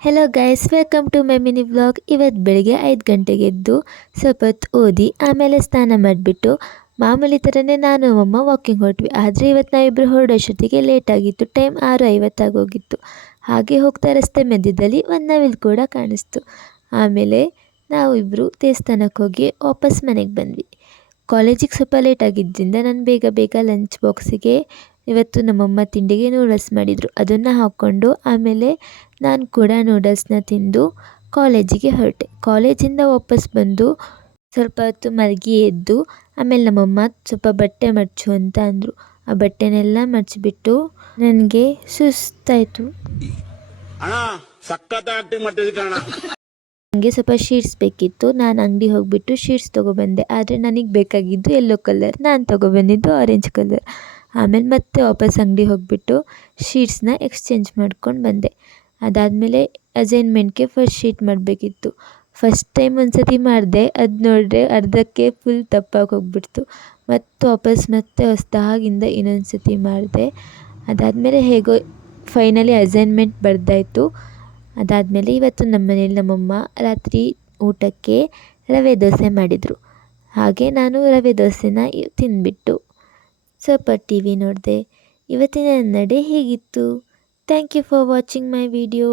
Hello guys, welcome to my mini vlog. ಇವತ್ತು ಬೆಳಿಗ್ಗೆ 5 ಗಂಟೆಗೆ ಎದ್ದು ಸ್ವಲ್ಪ ಹೊತ್ತು ಓದಿ ಆಮೇಲೆ ಸ್ನಾನ ಮಾಡಿಬಿಟ್ಟು ಮಾಮೂಲಿ ಥರನೇ ನಾನು ಅಮ್ಮ ವಾಕಿಂಗ್ ಹೊರಟ್ವಿ. ಆದರೆ ಇವತ್ತು ನಾವಿಬ್ಬರು ಹೊರಡೋಷ್ಟೊತ್ತಿಗೆ ಲೇಟ್ ಆಗಿತ್ತು. ಟೈಮ್ 6:50 ಆಗೋಗಿತ್ತು. ಹಾಗೆ ಹೋಗ್ತಾ ರಸ್ತೆ ಮಧ್ಯದಲ್ಲಿ ಒಂದು ನವಿಲು ಕೂಡ ಕಾಣಿಸ್ತು. ಆಮೇಲೆ ನಾವು ಇಬ್ಬರು ದೇವಸ್ಥಾನಕ್ಕೆ ಹೋಗಿ ವಾಪಸ್ ಮನೆಗೆ ಬಂದ್ವಿ. ಕಾಲೇಜಿಗೆ ಸ್ವಲ್ಪ ಲೇಟ್ ಆಗಿದ್ದರಿಂದ ನಾನು ಬೇಗ ಬೇಗ ಲಂಚ್ ಬಾಕ್ಸಿಗೆ ಇವತ್ತು ನಮ್ಮಮ್ಮ ತಿಂಡಿಗೆ ನೂಡಲ್ಸ್ ಮಾಡಿದರು. ಅದನ್ನು ಹಾಕ್ಕೊಂಡು ಆಮೇಲೆ ನಾನು ಕೂಡ ನೂಡಲ್ಸ್ನ ತಿಂದು ಕಾಲೇಜಿಗೆ ಹೊರಟೆ. ಕಾಲೇಜಿಂದ ವಾಪಸ್ ಬಂದು ಸ್ವಲ್ಪ ಹೊತ್ತು ಮಲಗಿ ಎದ್ದು ಆಮೇಲೆ ನಮ್ಮಮ್ಮ ಸ್ವಲ್ಪ ಬಟ್ಟೆ ಮಡಚು ಅಂತ ಅಂದರು. ಆ ಬಟ್ಟೆನೆಲ್ಲ ಮಡಚಿಬಿಟ್ಟು ನನಗೆ ಸುಸ್ತಾಯಿತು. ನನಗೆ ಸ್ವಲ್ಪ ಶೀಟ್ಸ್ ಬೇಕಿತ್ತು. ನಾನು ಅಂಗಡಿ ಹೋಗಿಬಿಟ್ಟು ಶೀಟ್ಸ್ ತೊಗೊಬಂದೆ. ಆದರೆ ನನಗೆ ಬೇಕಾಗಿದ್ದು ಯೆಲ್ಲೋ ಕಲರ್, ನಾನು ತೊಗೊಬಂದಿದ್ದು ಆರೆಂಜ್ ಕಲರ್. ಆಮೇಲೆ ಮತ್ತೆ ವಾಪಸ್ ಅಂಗಡಿ ಹೋಗಿಬಿಟ್ಟು ಶೀಟ್ಸ್ನ ಎಕ್ಸ್ಚೇಂಜ್ ಮಾಡ್ಕೊಂಡು ಬಂದೆ. ಅದಾದಮೇಲೆ ಅಸೈನ್ಮೆಂಟ್ಗೆ ಫಸ್ಟ್ ಶೀಟ್ ಮಾಡಬೇಕಿತ್ತು. ಫಸ್ಟ್ ಟೈಮ್ ಒಂದು ಸತಿ ಮಾಡಿದೆ, ಅದು ನೋಡಿದ್ರೆ ಅರ್ಧಕ್ಕೆ ಫುಲ್ ತಪ್ಪಾಗಿ ಹೋಗ್ಬಿಡ್ತು. ಮತ್ತು ವಾಪಸ್ ಮತ್ತೆ ಹೊಸದಾಗಿಂದ ಇನ್ನೊಂದು ಸತಿ ಮಾಡಿದೆ. ಅದಾದಮೇಲೆ ಹೇಗೋ ಫೈನಲಿ ಅಸೈನ್ಮೆಂಟ್ ಬರೆದಾಯಿತು. ಅದಾದಮೇಲೆ ಇವತ್ತು ನಮ್ಮ ಮನೇಲಿ ನಮ್ಮಮ್ಮ ರಾತ್ರಿ ಊಟಕ್ಕೆ ರವೆ ದೋಸೆ ಮಾಡಿದರು. ಹಾಗೆ ನಾನು ರವೆ ದೋಸೆನ ತಿಂದುಬಿಟ್ಟು ಸ್ವಲ್ಪ ಟಿ ವಿ ನೋಡಿದೆ. ಇವತ್ತಿನ ನಡೆ ಹೀಗಿತ್ತು. Thank you for watching my video.